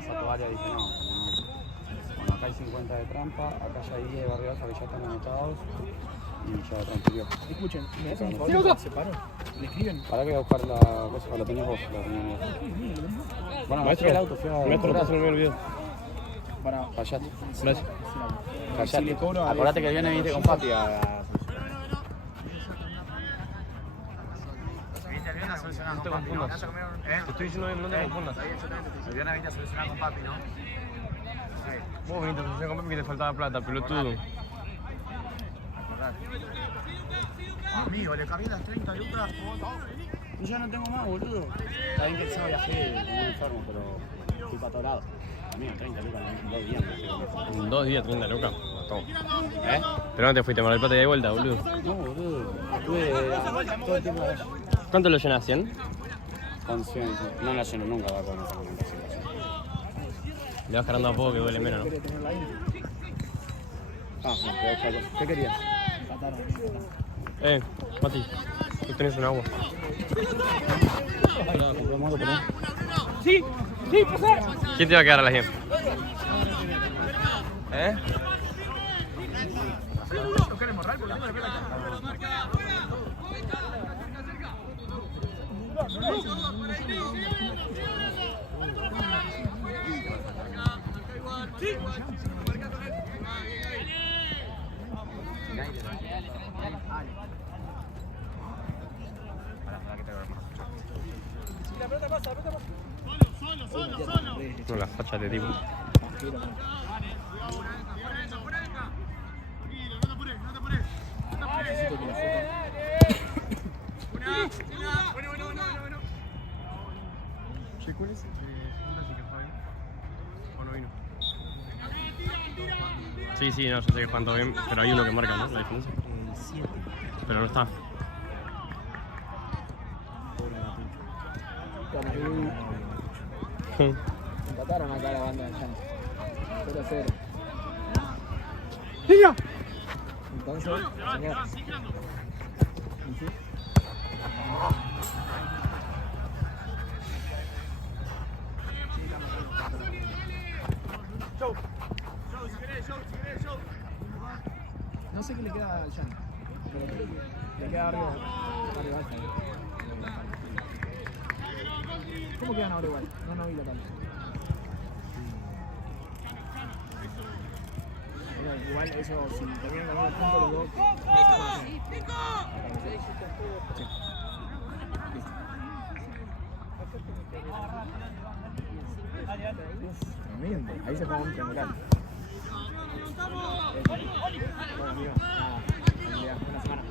las actuarias dije no. Bueno, acá hay 50 de trampa, acá ya hay 10 de barrio baja que ya están anotados y ya transfirió. Escuchen, ¿me hacen un favor? ¿Se paró? ¿Le escriben? Para que voy a buscar la cosa, la tenías vos, la tenías vos. Bueno, Maestro, el auto, maestro, se me olvidó. Para. Callate. Gracias. Si le cobro a. Acordate que el viernes viniste con papi a Viniste el viernes a solucionar No te con papi, ¿no? confundas. Te estoy diciendo bien, no te confundas. El viernes viniste a solucionar con papi, ¿no? Vos viniste a solucionar con papi que te faltaba plata, pelotudo. Amigo, le cargué las 30 lucas. Y yo no tengo más, boludo. Está bien que el sábado viajé muy enfermo, pero estoy patorado. Amigo, 30 lucas en 2 días. En 2 días, 30 lucas. Toma. Pero no te fuiste a Mar del Plata y de vuelta, boludo. No, boludo. Estuve todo el tiempo allá. ¿Cuánto lo llenas? ¿100? Con 100. No la lleno nunca, va con esa comunicación. Le vas cargando a poco que duele menos, ¿no? ¿Querés tenerla ahí? ¿Qué querías? Mati, tú tenés un agua. Sí, pasar. ¿Quién te va a quedar a las 10? No, la facha de tipo. Che, ¿cuál es? ¿O no vino? Sí, no, yo sé que Juan todo bien, pero hay uno que marca, ¿no? La diferencia. El 7. Pero no está. Empataron acá la banda de Jan. 0-0. ¡Niña! Entonces, señor. ¿Y sí? No sé qué le queda al Jan, pero le queda arriba alta. ¿Cómo quedan ahora igual? No vi la tabla. Bueno, igual eso, si terminan ganando puntos los dos, tremendo. Ahí se acabó un local. Bueno, amigo, nada. Buena semana.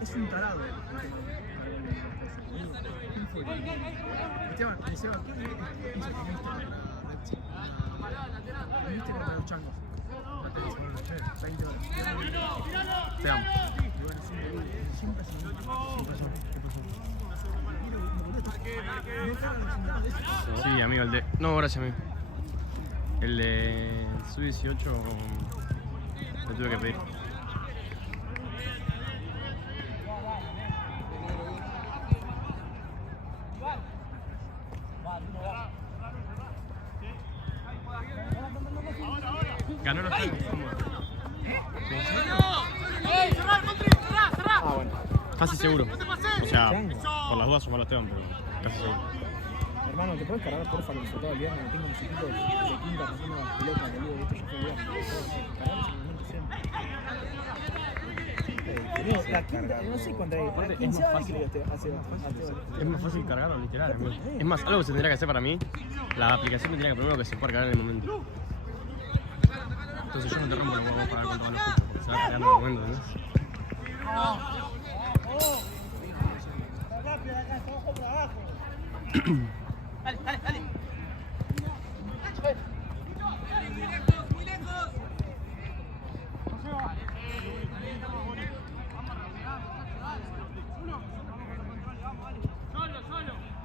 Es un tarado. Esteban, ¿qué hizo que viste contra los changos? 20 horas. Te amo. Siempre se me Sí, amigo, el de... No, gracias, amigo. El de Sub-18 le tuve que pedir. Ganó los Yankees. Ah, bueno. Casi seguro. O sea, por las dudas sumar los Esteban, pero casi seguro. Hermano, ¿te puedes cargar porfa con el soltado el viernes? Tengo un chiquito de quinta pasando las pelotas, boludo, y esto ya fue el viernes. Cargar ese momento siempre. La quinta, no sé cuánta es. La 15 vez que le digo a Sebastián. Es más fácil cargarlo, literal, amigo. Es más, algo que se tendría que hacer para mí, la aplicación me tendría que primero que se pueda cargar en el momento. Entonces yo no te rompo los huevos para cuando lo escucho, porque se va cargando en el momento, ¿entendés? Dale. Muy lejos.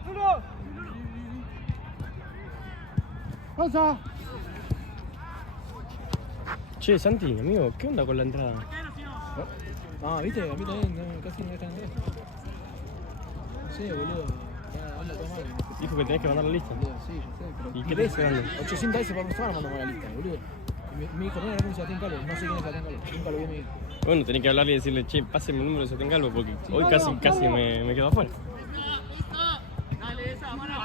Solo. ¡Cosa! Che, Santi, amigo, ¿qué onda con la entrada? Ah, ¿viste? A mí también casi no me dejan entrar. No sé, boludo. Anda todo mal. Dijo que tenés que mandar la lista. Boludo, sí, yo sé, pero... ¿Y qué te dice grande? 800 veces por semana mandamos la lista, boludo. Y me dijo, no, no, Sebastián Calvo. No sé quién es Sebastián Calvo. Nunca lo vi en mi vida. Bueno, tenés que hablarle y decirle, che, páseme el número de Sebastián Calvo porque hoy no, casi, no, casi no. me quedo afuera. Dale, esa, mano.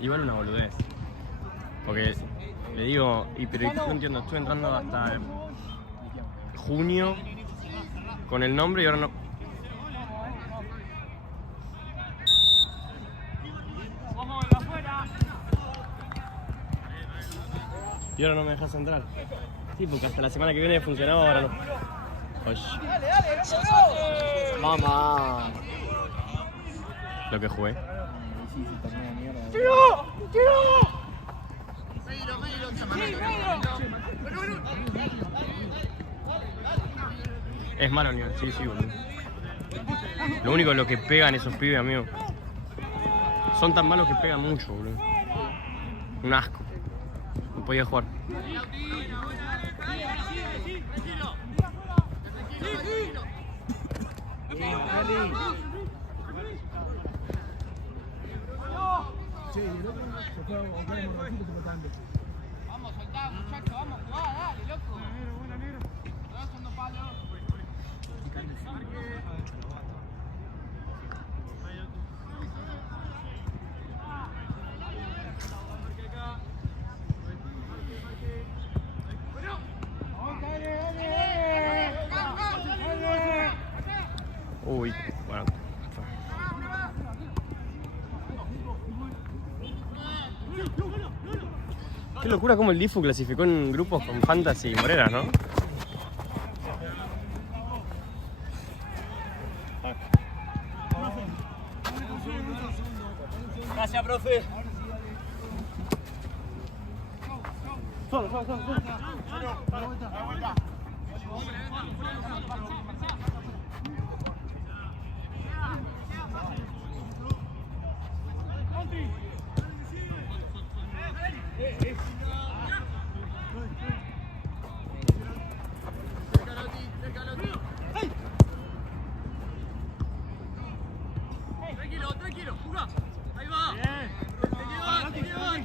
Igual una boludez. Porque le digo, y pero no entiendo, estuve entrando hasta junio con el nombre y ahora no. Y ahora no me dejas entrar. Sí, porque hasta la semana que viene funcionaba, ahora no. Oye. Mamá. Lo que jugué. Sí, torneo de mierda. Es malo el nivel, sí, boludo. Lo único es lo que pegan esos pibes, amigo. Son tan malos que pegan mucho, boludo. Un asco. No podía jugar. Sí, el otro se fue a buscar un ratito flotando. Vamos, soltá, muchachos, vamos, jugá, dale, loco. Todos son dos palos. Uy, bueno. Qué locura como el Difu clasificó en grupos con Fantasy y Moreras, ¿no? Gracias, profe. Tranquilo, jugá. Ahí va. Te quedan.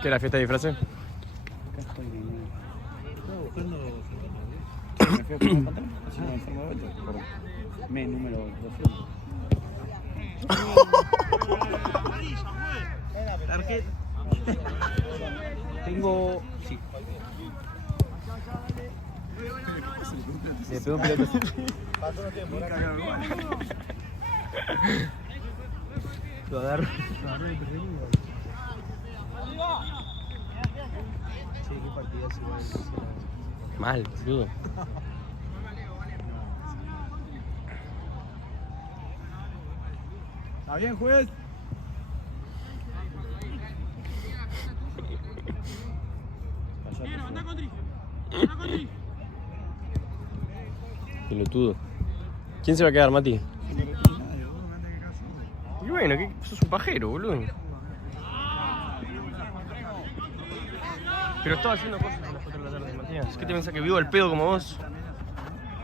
¿Qué era fiesta de disfraces? Acá estoy buscando. Me fui a poner el pantalón, así no me enfermo de vuelta. Por mes número 200. Tarjeta. Tengo. Sí. Le pegó un piloto. Lo agarro. Sí, qué partidas igual. Mal, boludo. ¿Está bien, juez? Pelotudo. ¿Quién se va a quedar, Mati? Y bueno, que sos un pajero, boludo. Pero estaba haciendo cosas a las 4 de la tarde, Matías. ¿Qué te pensás que vivo al pedo como vos?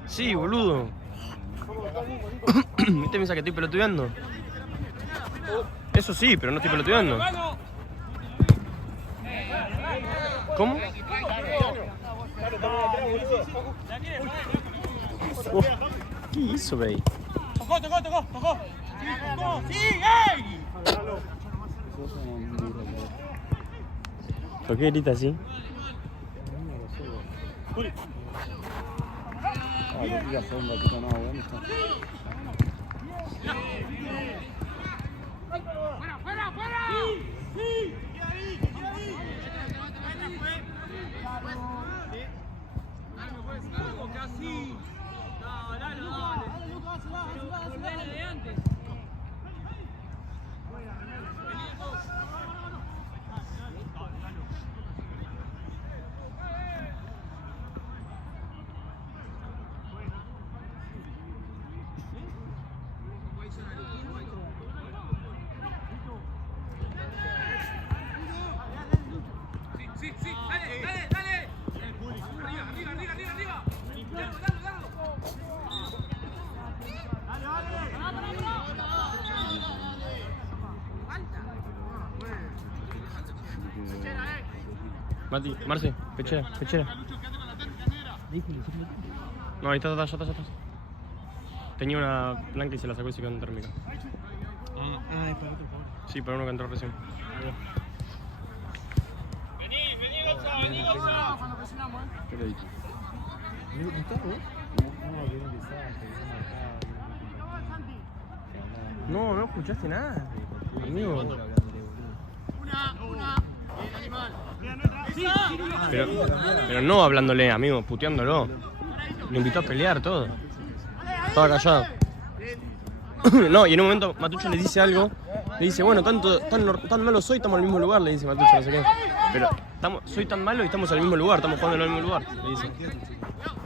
Sí, boludo. ¿Qué te pensás que estoy pelotudeando? Eso sí, pero no estoy pelotudeando. ¿Cómo? Oh, ¿qué hizo, Bey? Tocó. Sí, ey. cosa muy duro. ¿Por qué grita así? Ah, yo tira fondo, aquí no, ¿dónde está? ¡Fuera, fuera, fuera! Sí, sí, dale, dale, dale. Arriba, arriba, arriba, arriba, arriba. Largo, largo, largo. Mati, Marce, pechera, pechera. No, ahí está, ya está. Tenía una blanca y se la sacó y se quedó en térmica. Ah, es para otro favor. Sí, para uno que entró recién. Vení, vení, Gonza, vení, Gonza. Cuando presionamos, ¿Qué le he dicho? ¿No está, vos? No, que no desastre, No, no escuchaste nada. Amigo. Una. Bien, animal. Pero no hablándole, amigo, puteándolo. Lo invitó a pelear todo. Estaba callado. No, y en un momento Matucho le dice algo. Le dice, bueno, tan malo soy, estamos en el mismo lugar, le dice Matucho, no sé qué. Pero soy tan malo y estamos en el mismo lugar, estamos jugando en el mismo lugar, le dice.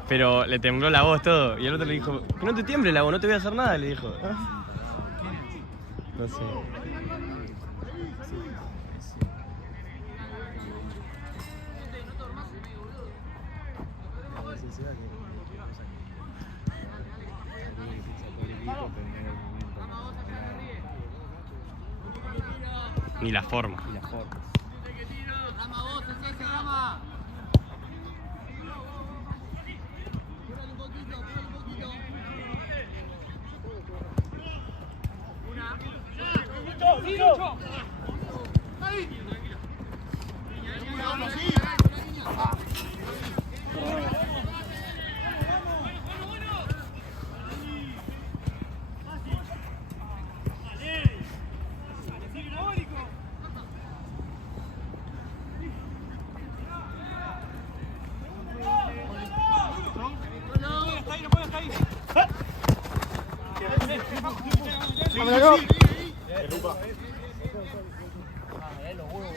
Pero le tembló la voz todo. Y el otro le dijo, que no te tiemble la voz, no te voy a hacer nada, le dijo. No sé. Ni la forma. Y la forma. Rama vos, ese rama. Apúrale un poquito, apúrale un poquito. Una. ¡Lucho! ¡Ahí!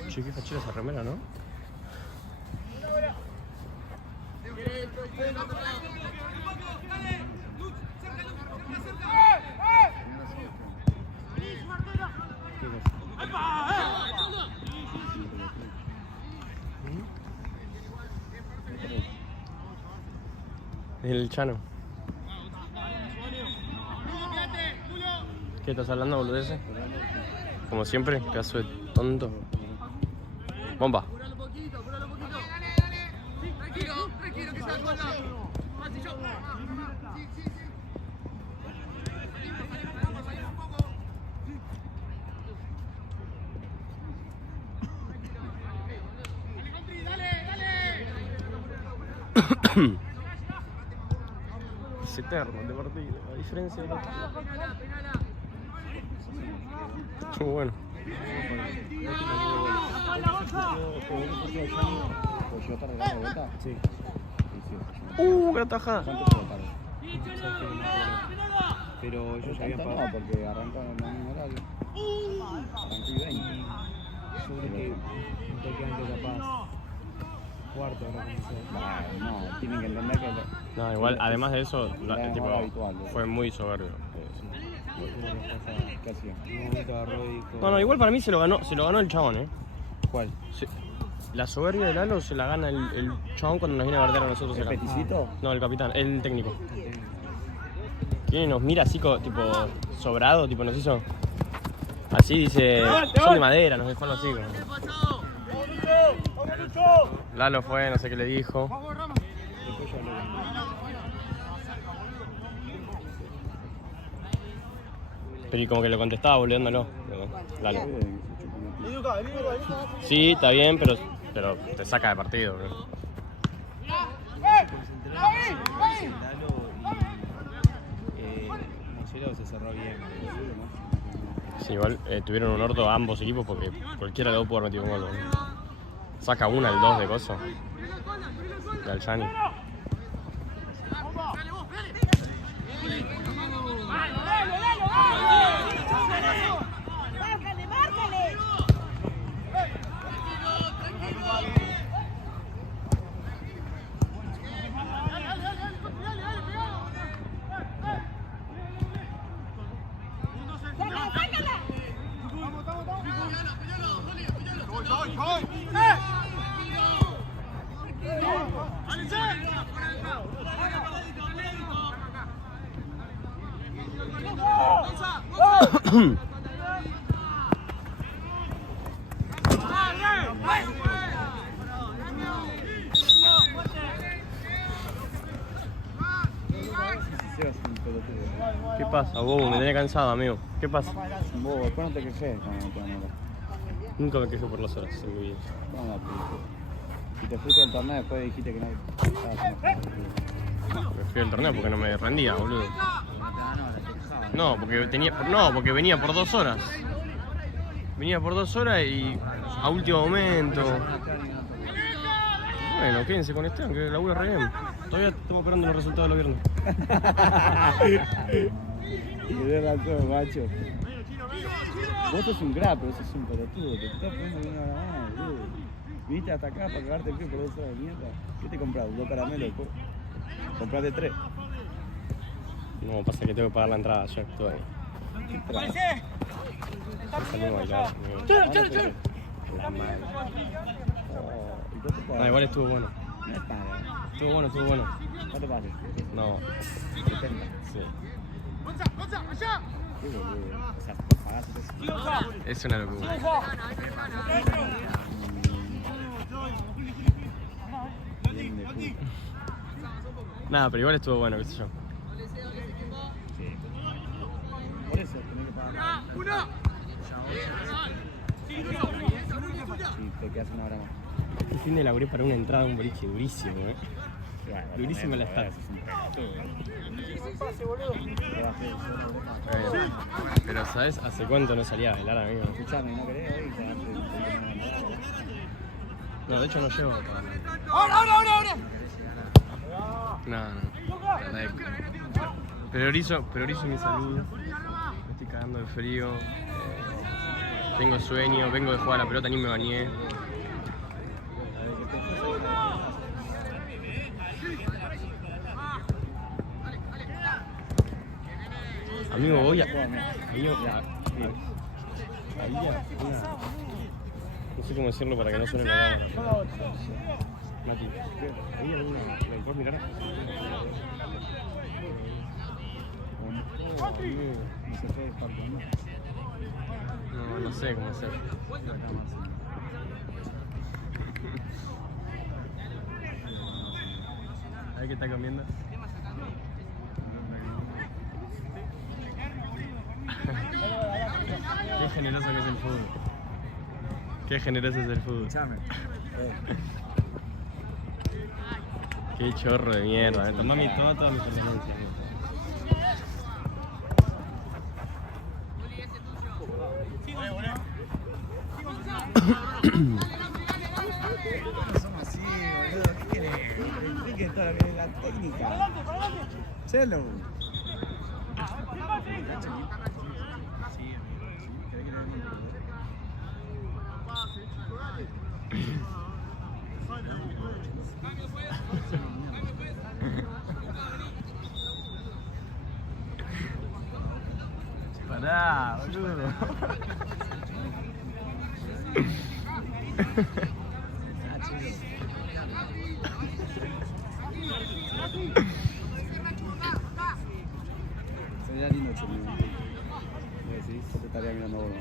Che, qué fachera esa remera, ¿no? El Chano. ¿Qué estás hablando, boludeces? Como siempre, pedazo de tonto. Bomba. Apúralo un poquito, apúralo un poquito. Dale, dale. Tranquilo, tranquilo, que está con la. Más y yo. Sí, sí, sí. Salimos un poco. Dale, Compri, dale, dale. Es eterno el partido, a diferencia de otro. Penala, penala. Muy bueno. Pues yo te regalo vuelta. Sí. ¡Qué atajada! ¿Cuánto se lo pago? Pero ellos ya habían pagado porque arrancaron en el mismo horario. Arrancó y 20. Yo creo que un toque antes capaz. Cuarto, No, tienen que entender que... No, igual, además de eso, Era tipo, algo habitual, fue muy soberbio. ¿Qué hacía? No, igual para mí se lo ganó el chabón, ¿Cuál? La soberbia de Lalo se la gana el chabón cuando nos viene a bardear a nosotros ¿El acá. peticito? No, el capitán, el técnico. ¿Quién nos mira así, tipo, sobrado, tipo, nos hizo? Así dice, son de madera, nos dejó así. Lalo fue, no sé qué le dijo. Pero y como que lo contestaba boludeándolo. Lalo. Sí, está bien, pero te saca de partido, bro. Mochero se cerró bien. Sí, igual tuvieron un orto ambos equipos porque cualquiera de los pudo haber metido un gol, bro. Saca una al 2 de coso. De Alzani. ¿Qué pasa, bobo? Me tenés cansado, amigo. ¿Qué pasa? Vos, después no te quejes cuando te van a hablar. Nunca me quejo por las horas, en mi vida. No, si te fuiste al torneo después dijiste que no. Me fui al torneo porque no me rendía, boludo. No, porque venía por 2 horas. Venía por 2 horas y a último momento. Bueno, quédense con Esteban, que labura re bien. Todavía estamos esperando los resultados de los viernes. Y de razón, macho. Vos sos un crack, pero sos un pelotudo. Te estás poniendo bien a la mano, boludo. Viniste hasta acá para cagarte el pie por 2 horas de mierda. ¿Qué te compras? 2 caramelos después. Compraste 3. No, pasa que tengo que pagar la entrada, yo estoy ahí. Salimos a bailar, amigo. La madre. No, igual estuvo bueno. No es paga. Estuvo bueno. ¿Cuánto pagas? No, 70. sí. Qué boludo. O sea, pagás 3. Es una locura. Bien de puta. Nada, pero igual estuvo bueno, qué sé yo. Sí. Por eso tenés que pagar. Sí, te quedas 1 hora más. Este fin de laburé para una entrada a un boliche durísimo, Bueno, Durísima la está. Pero ¿sabes hace cuánto no salía a bailar, amigo? Escuchame, ¿no querés hoy? Te hace No, de hecho no llevo. ¡Ahora! No. Priorizo mi salud. Me estoy cagando de frío. Tengo sueño, vengo de jugar a la pelota, ni me bañé. Amigo, voy a... Amigo, había una... No sé cómo decirlo para que no suene la cámara. Mati, había una... ¿La puedes mirar? No sé cómo hacer. A ver qué está comiendo. Qué generoso que es el fútbol. Qué generoso es el fútbol. Qué chorro de mierda. Toma toda mi pertenencia. Somos así, boludo. ¿Qué querés? Expliquen toda la técnica. Chelo. Pará, boludo. Sería lindo, Chelo. Sí, yo te estaría mirando a vos.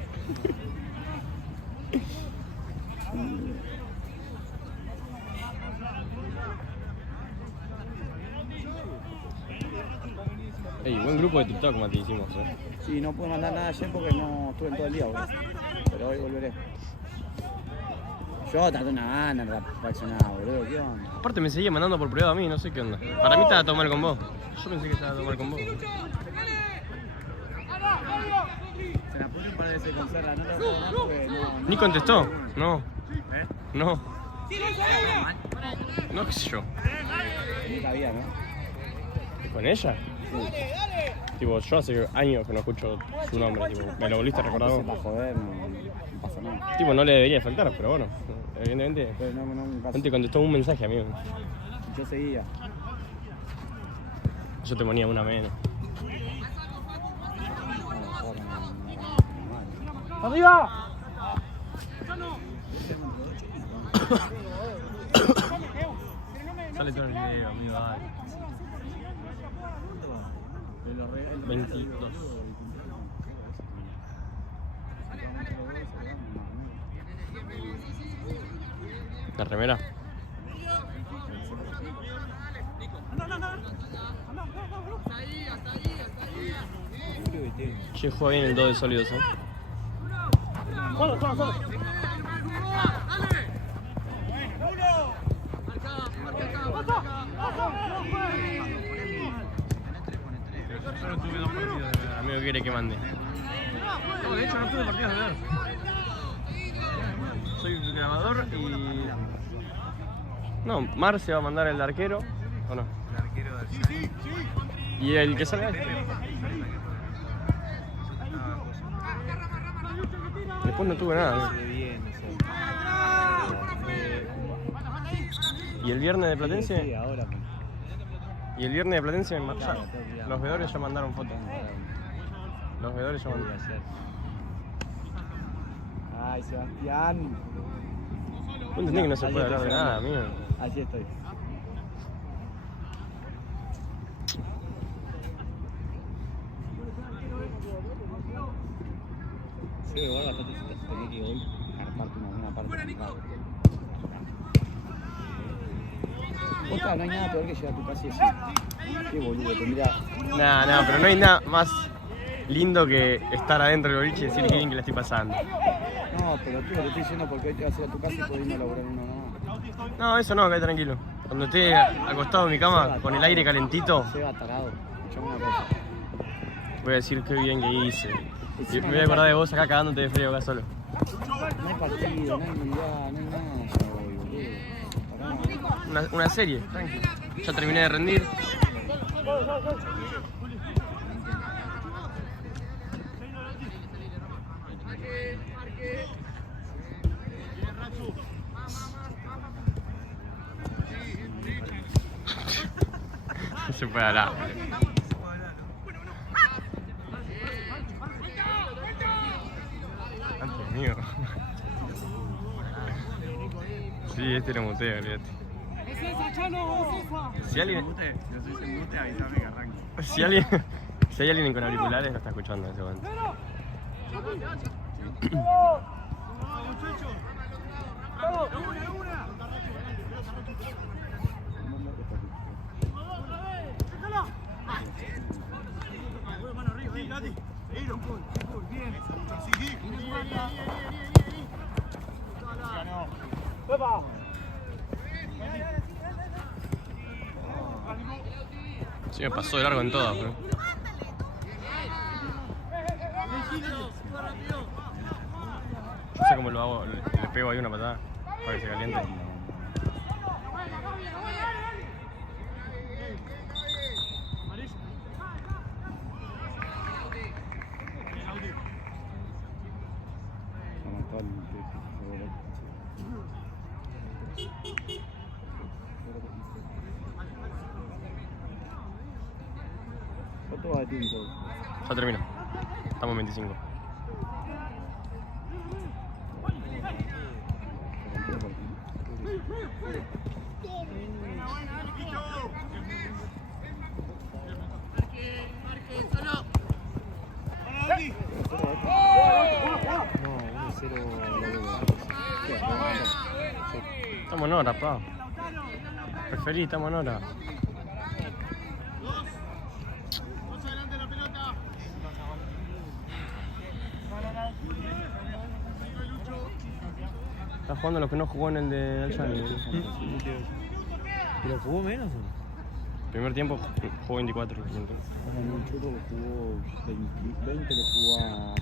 Ey, buen grupo de TikTok, Mati, hicimos, Sí, no pude mandar nada ayer porque no estuve en todo el día, boludo. Pero hoy volveré. Yo tardé una gana en reaccionar, boludo. ¿Qué onda? Aparte me seguía mandando por privado a mí, no sé qué onda. Para mí estaba a tomar con vos. Yo pensé que estaba a tomar con vos. Se la puse un par de veces con Serra, no lo puedo más porque no. ¿Ni contestó? No. ¿Eh? No. No, qué sé yo. Ni sabía, ¿no? ¿Con ella? Sí. Tipo, yo hace años que no escucho su nombre, tipo, me lo volviste a recordar vos. Para joder, no pasa nada. Tipo, no le debería faltar, pero bueno, evidentemente Pero no me pasa. no te contestó un mensaje, amigo. Yo seguía. Yo te ponía una menos. ¡Arriba! Sale todo el video, amigo, dale. 22. ¿La remera? Che, juega bien el 2 de sólidos, ¿eh? ¡Solo, solo, solo! Solo tuve 2 partidos de ver. Amigo, ¿qué quiere que mande? No, de hecho no tuve partidos de ver. Soy grabador y... No, Marce va a mandar el de arquero, ¿o no? El arquero del Shani. Y el que salga después no tuve nada. ¿No? ¿Y el viernes de Platense? Sí, ahora. ¿Y el viernes de Platense? Los veedores ya mandaron fotos. Los veedores ya mandaron. Ay, Sebastián. ¿Vos entendés que no se puede hablar de nada, amigo? Allí estoy. Sí, igual bastante se tenía que hoy armarte una parte. Otra, no hay nada peor que llegar a tu casa y decir, qué boludo, tendría... Nah, pero no hay nada más lindo que estar adentro del boliche y decir que bien que la estoy pasando. No, pero tú lo estoy diciendo porque hoy te vas a ir a tu casa y podés irme a laburar uno nomás. No, eso no, quédate tranquilo. Cuando esté acostado en mi cama con el aire calentito, Seba tarado, escuchame una cosa. voy a decir qué bien que hice. Y me voy a acordar de vos acá cagándote de frío acá solo. No hay partido, no hay mundial, no hay nada ya hoy, boludo. Pará. Una serie, tranqui. Ya terminé de rendir. No se puede hablar. Antes mío. Sí, este lo muteo, olvídate. ¡Es esa, Chano! ¡Es esa! Si alguien, Si soy mute, avísame que arranque. si hay alguien con auriculares, lo está escuchando en ese momento. Sí, me pasó de largo en todas, pero... Yo sé cómo lo hago, le pego ahí una patada para que se caliente. ¿Cuánto va de tiempo? Ya termino. Estamos en 25. Estamos en hora, pa. Preferí, estamos en hora. Está jugando lo que no jugó en el de Alshani. ¿Pero jugó menos? Primer tiempo jugó 24. Un Churro jugó 20, le jugó a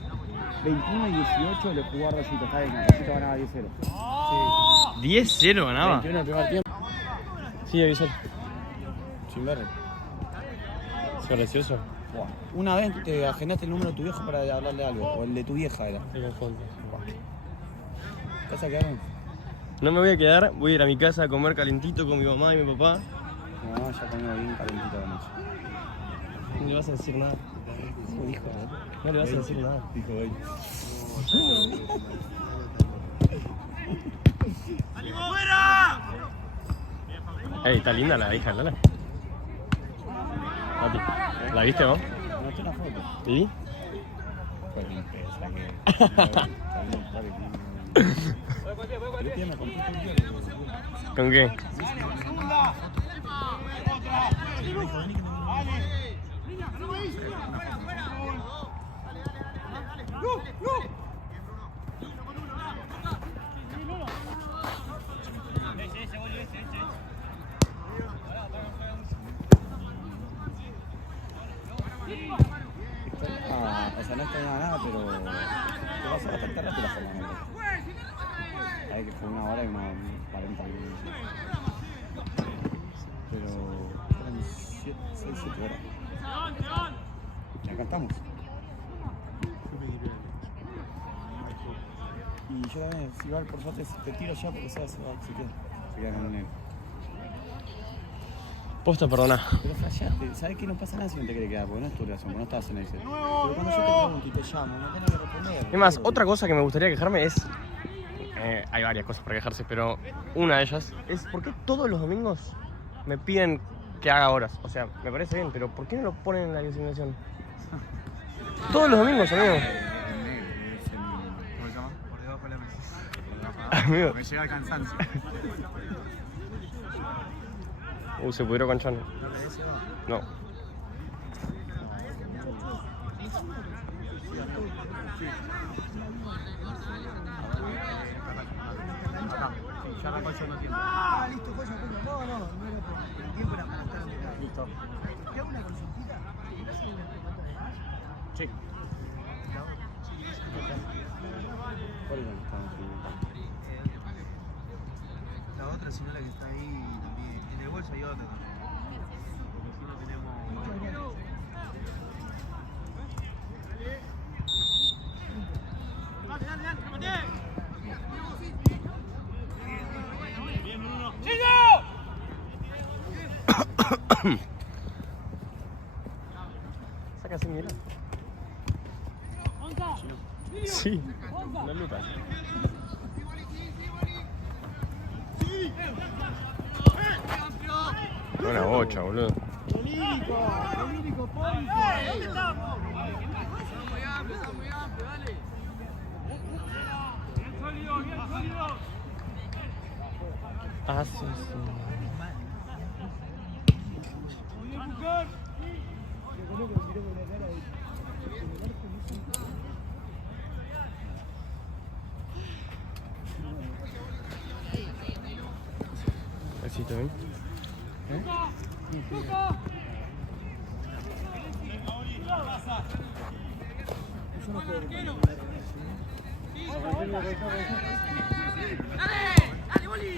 21 y 18 le jugó a Rosito Jaén. Rosito ganaba 10-0. 10-0 ganaba. 21 el primer tiempo. Sí, avisar. Sin ver. Es gracioso. Una vez te agendaste el número de tu viejo para hablarle algo. O el de tu vieja era. Se confunde. ¿Te vas a quedar? No me voy a quedar, voy a ir a mi casa a comer calentito con mi mamá y mi papá. No, ya comimos bien calentito de noche. No le vas a decir nada. ¿Cómo dijo? No le vas a decir nada. Dijo hoy. Ey, está linda la hija, Lala. Papi, ¿la viste vos? No, estoy una foto. ¿Y? Pues ni pesa que... ¿Con qué? O sea, no extrañaba nada, pero pasó bastante rápido la jornada. Hay que fue una hora y una 40 minutos. Pero fueron 6-7 horas. Y acá estamos. Y yo también, si igual por suerte te tiro ya porque se queda con el negro. Posta, perdona. Pero fallaste, ¿sabes qué? No pasa nada si no te quiere quedar, porque no es tu relación, porque no estabas en ese. Pero cuando yo te pregunto y te llamo, no tenés que responder. Es más, otra cosa que me gustaría quejarme es... hay varias cosas para quejarse, pero una de ellas es ¿por qué todos los domingos me piden que haga horas? O sea, me parece bien, pero ¿por qué no lo ponen en la designación? Todos los domingos, amigo. ¿Cómo se llama? Por debajo de la mesa. Amigo. Me llega el cansancio. Se pudrió con Chano. No. Ya arrancó el segundo tiempo. Listo, fue segundo. No era por el tiempo, era para estar en el... Listo. ¿Te hago una consultita? ¿Estás en el campeonato de Dash? Sí. ¿Cuál es la que estamos subiendo? La otra, si no la que está ahí también. En el bolso hay otra también. Porque si no tenemos... Saca así, mira. Sí, una luta. Una bocha, boludo. Ah, sí, sí. Besito, ¿eh? ¡Dale, Boli!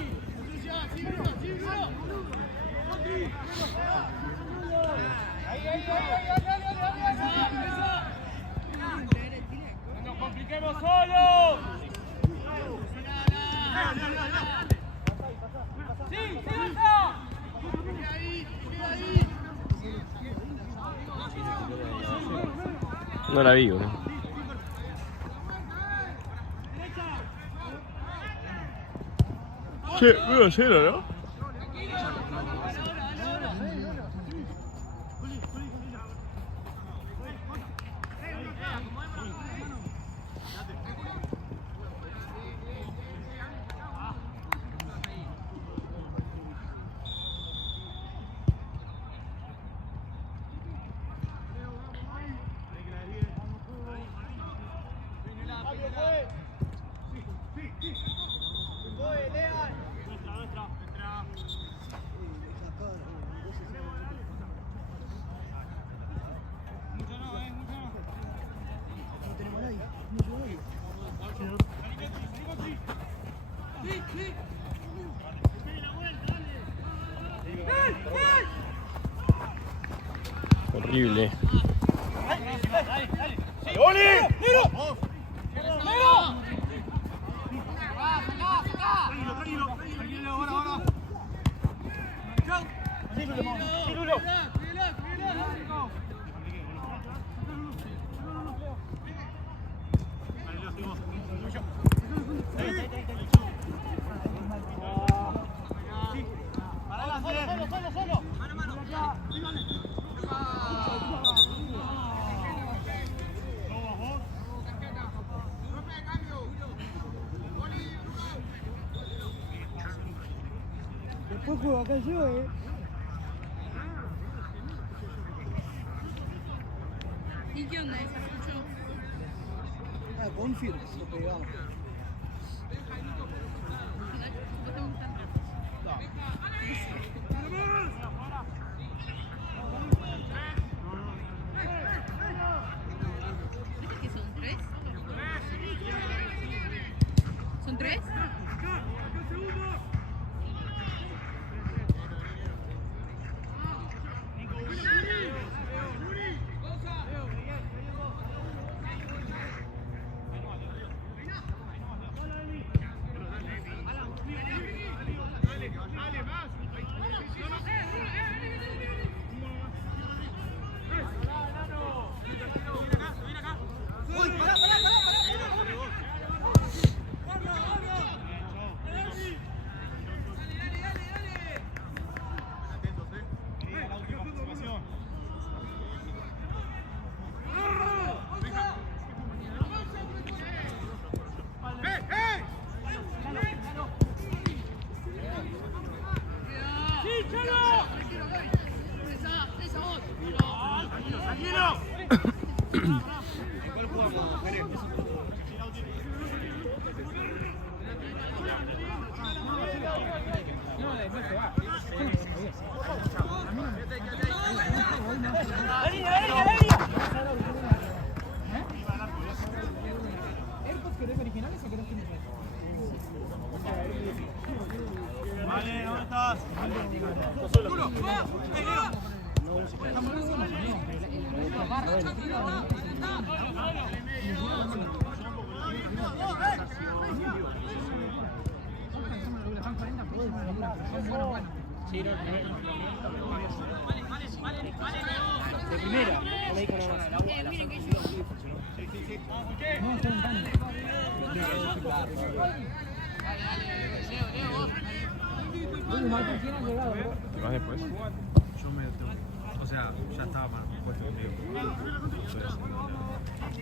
¡No nos compliquemos solos! ¡Sí, sí, Alta! No la vi, boludo. Che, 1-0, ¿no? Horrible. Después juego acá yo, ¿Y qué onda esa, Pucho? Ah, Bonfield, lo pegamos. ¿No te gustan? ¿Viste que son 3? ¿Son 3? ¿AirPods querés originales o querés que me quede? Vale, ¿dónde estás? De primera, no le dijo nada más. Miren que yo. No, son tan. Marco, ¿quién ha llegado, bro? ¿Te vas después? Yo me. O sea, ya estaba más puesto conmigo.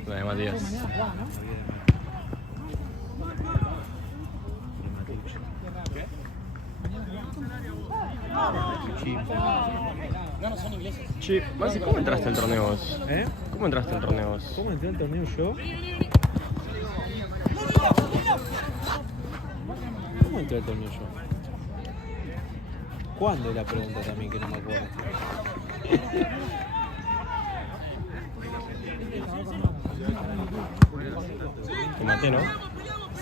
La de Matías. Mañana jugaba, ¿no? Che, Maxi, ¿cómo entraste al torneo vos? ¿Eh? ¿Cómo entraste al torneo vos? ¿Cómo entré al torneo yo? ¿Cómo entré al torneo yo? ¿Cuándo? La pregunta también, que no me acuerdo. Te maté, ¿no?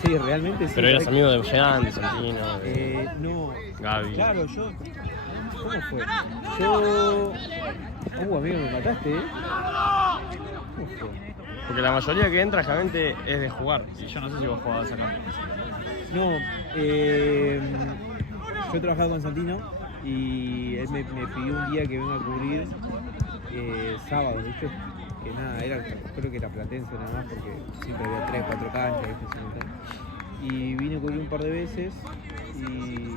Sí, realmente sí. Pero eras amigo de Jean, de Santino, de No. Gaby. Claro, yo. ¿Cómo fue? Yo. Amigo, me mataste, ¿eh? ¿Cómo fue? Porque la mayoría que entra realmente es de jugar. Y yo no sé si vos jugabas acá. No, yo he trabajado con Santino y él me pidió un día que venga a cubrir sábado, ¿viste? Que nada, creo que era platense nada más porque siempre había 3, 4 canchas, ¿viste? Y vine a cubrir un par de veces y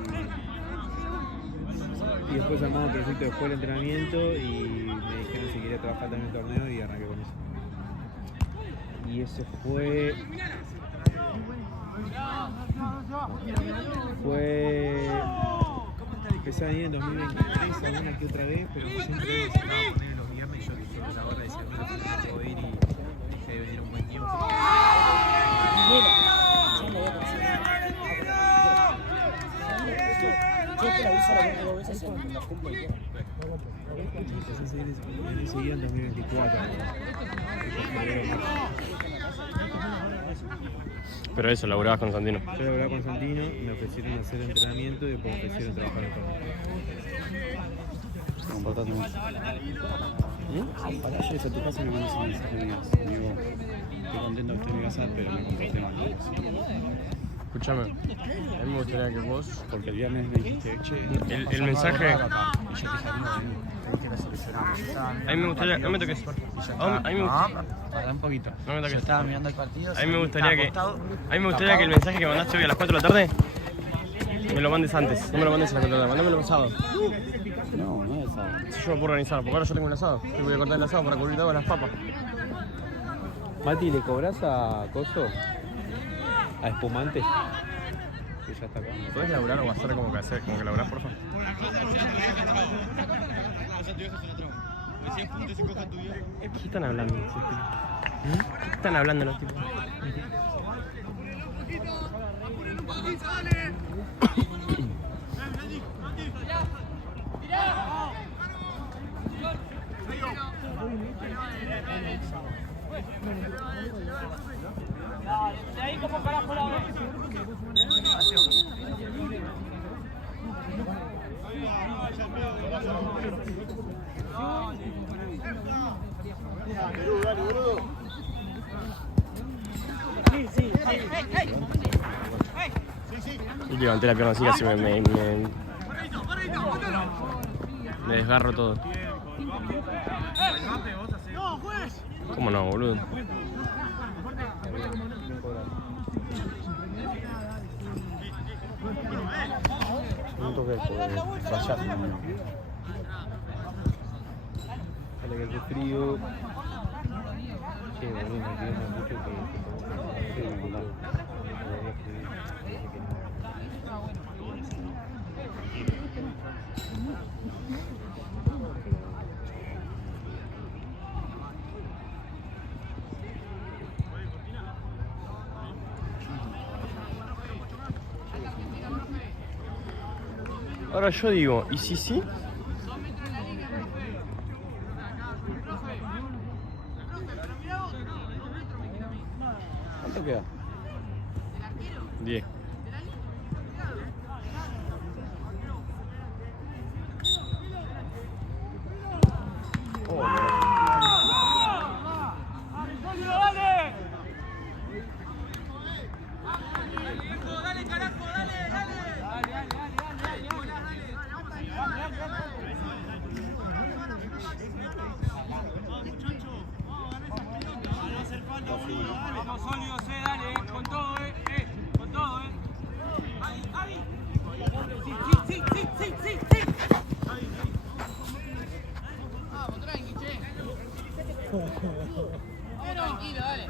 después armamos un proyecto después del entrenamiento y me dijeron si quería trabajar también en el torneo y arranqué con eso. Y eso fue empecé a venir en 2023 alguna que otra vez, pero siempre Estaba con él los viernes y yo sobre la hora decía que no puedo ir y dejé de venir un buen tiempo. Empecé a seguir seguido en 2024. Pero eso, laburabas con Santino. Yo hablaba con Santino, me ofrecieron hacer entrenamiento y después me ofrecieron trabajar en el campo. Te comportaste mucho. Para eso a tu casa me mandas un mensaje de amigas. Amigo, estoy contento que estés en mi casa, pero me comporté mal. Escúchame, a mí me gustaría que vos... Porque el viernes me dijiste, che, El mensaje... y yo te salí A mí me gustaría... No me toques. A mí me gustaría... Para un poquito. No me Yo toques. estaba mirando el partido. A mí me gustaría que... A mí me gustaría que el mensaje que mandaste hoy a las 4 de la tarde me lo mandes antes. No me lo mandes a las 4 de la tarde. Mándamelo el sábado. No, no es sábado. Si yo lo puedo organizar, porque ahora yo tengo un asado. Yo voy a cortar el asado para cubrir todas las papas. Mati, ¿le cobras a Coso? ¿A Espumante? Que ya está acá. ¿Puedes laburar o hacer como que laburás, por favor? ¿Qué están hablando? ¿Qué están hablando los tipos? Y levanté la pierna así, casi me desgarro todo. ¿Cómo no, boludo? No toques por fallar. Sale que hace frío. Che, boludo, me pidió mucho que me contara. Ahora yo digo, ¿y si sí? ¿Cuánto queda? 10. Dale, carajo, vamos sólidos, dale, con todo, con todo, Javi. Sí. Vamos, tranqui, che. Tranquilo, dale.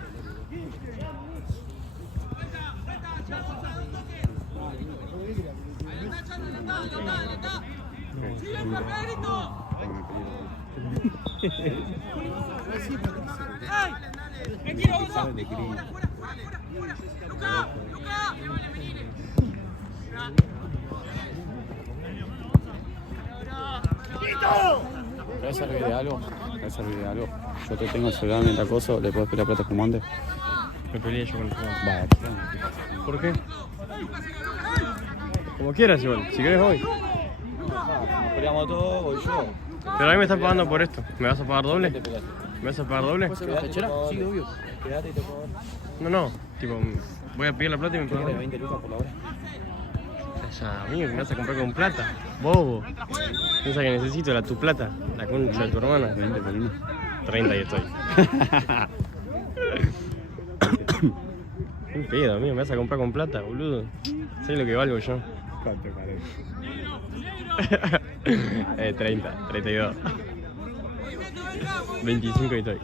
¡Me quiero uno! ¡Fuera! ¡Luca! ¿Te va a servir de algo? Yo te tengo el celular mientras acoso, ¿le puedo pedir plata a Espumante? Me peleé yo con el fumante. Vaya, ¿Por qué? Como quieras igual, si querés voy. nos peleamos todos, voy yo. Pero a mí me están pagando por esto. ¿Me vas a pagar doble? ¿Te peleaste? ¿Me vas a pagar doble? ¿Pechera? Sí, obvio. Quédate y te puedo dar. No, tipo, voy a pedir la plata y me ¿Qué pagan. querés? 20 lucas por la hora. Ya, amigo, que me vas a comprar con plata. Bobo. Piensa que necesito tu plata. La concha de tu hermana. 20 por uno. 30 y estoy. Un pedo, amigo, me vas a comprar con plata, boludo. Sé lo que valgo yo. ¿Cuánto parece? 30, 32. 25 y estoy.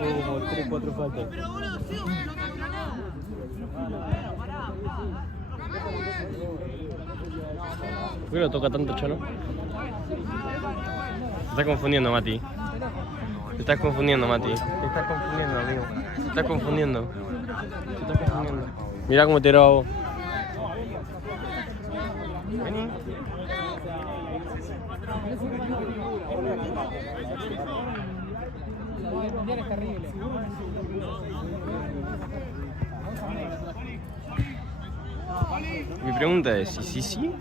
Hubo como 3-4 faltas. ¿Por qué lo toca tanto, Chano? Te estás confundiendo, Mati. Te estás confundiendo, Mati. Te estás confundiendo, amigo. Te estás confundiendo. Te estás confundiendo. Mirá cómo te grabo. Vení. El mundial es terrible. Mi pregunta es, ¿sí, sí?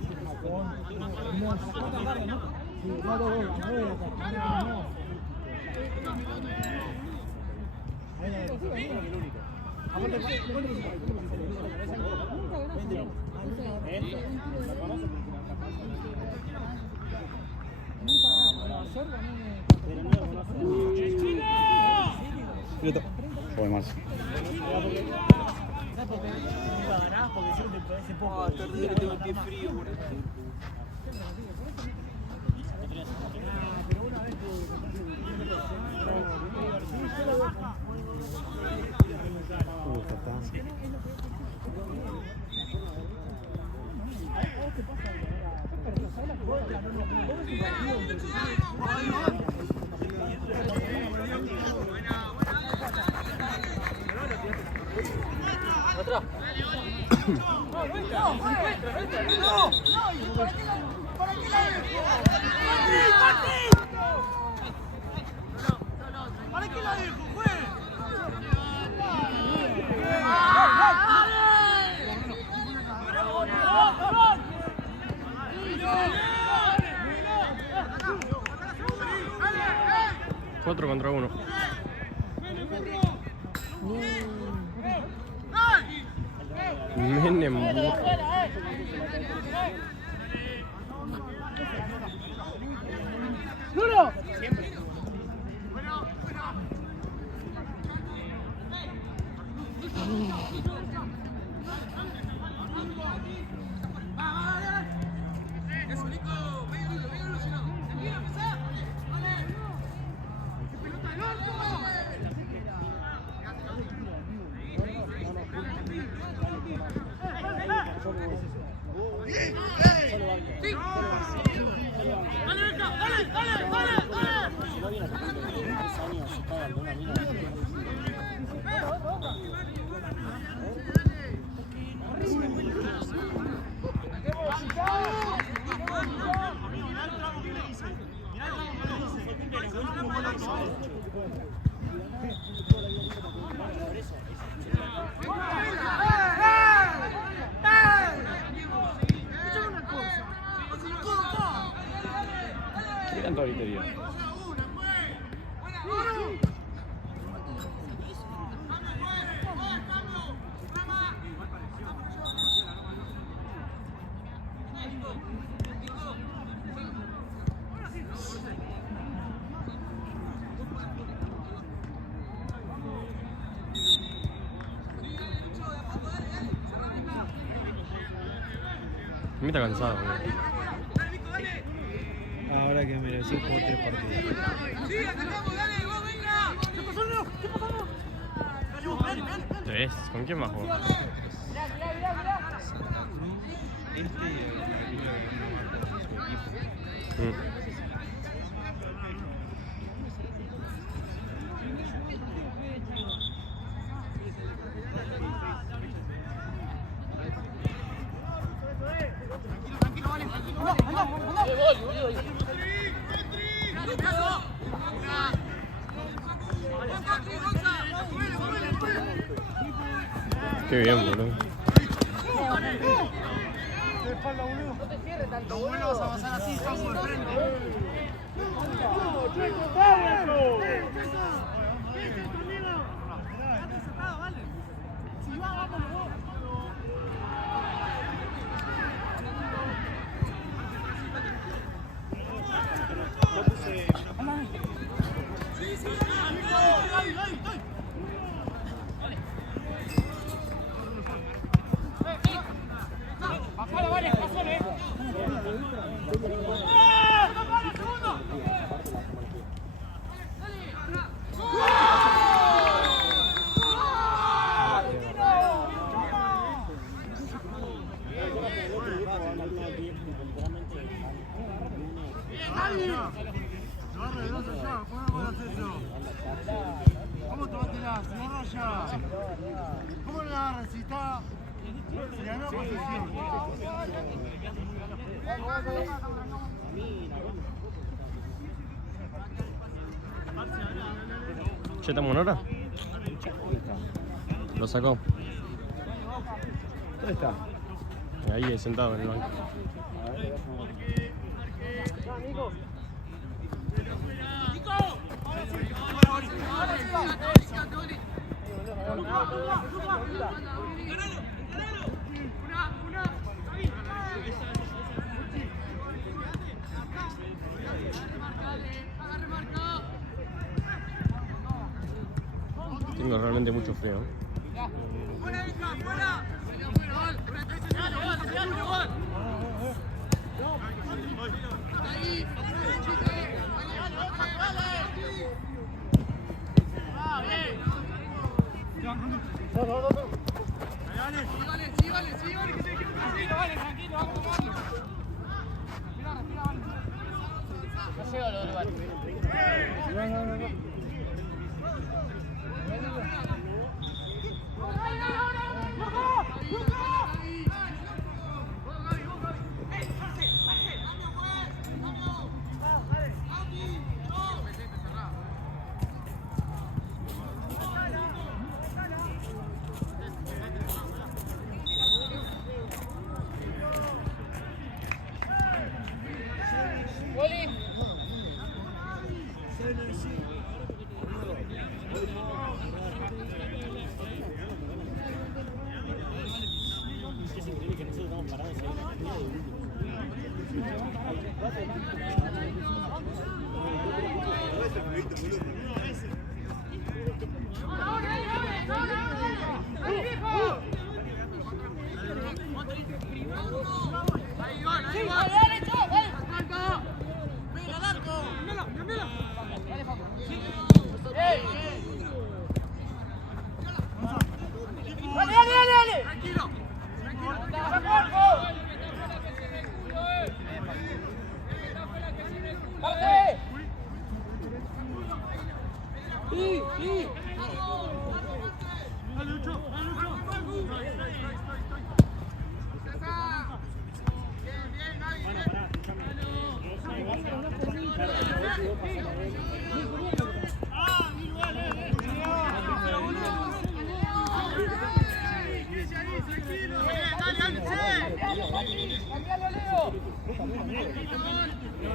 Joder, más. Terrible, tengo el pie frío, boludo. Cuatro contra uno. Menem. ¡Duro! ¿Qué tanto gritería? Me está cansado, boludo. Ahora que me lo decís, juego 3 partidos. ¿Tres? ¿Con quién más juego? Este y el equipo. Qué bien, boludo. Lo bueno vas a pasar así, estamos de frente. Che, ¿estamos en hora? Lo sacó. ¿Dónde está? Ahí sentado en el banco. A ver, Tengo realmente mucho frío.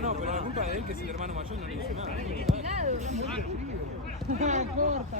No, pero la culpa de él, que es el hermano mayor, no le hizo nada. Corta,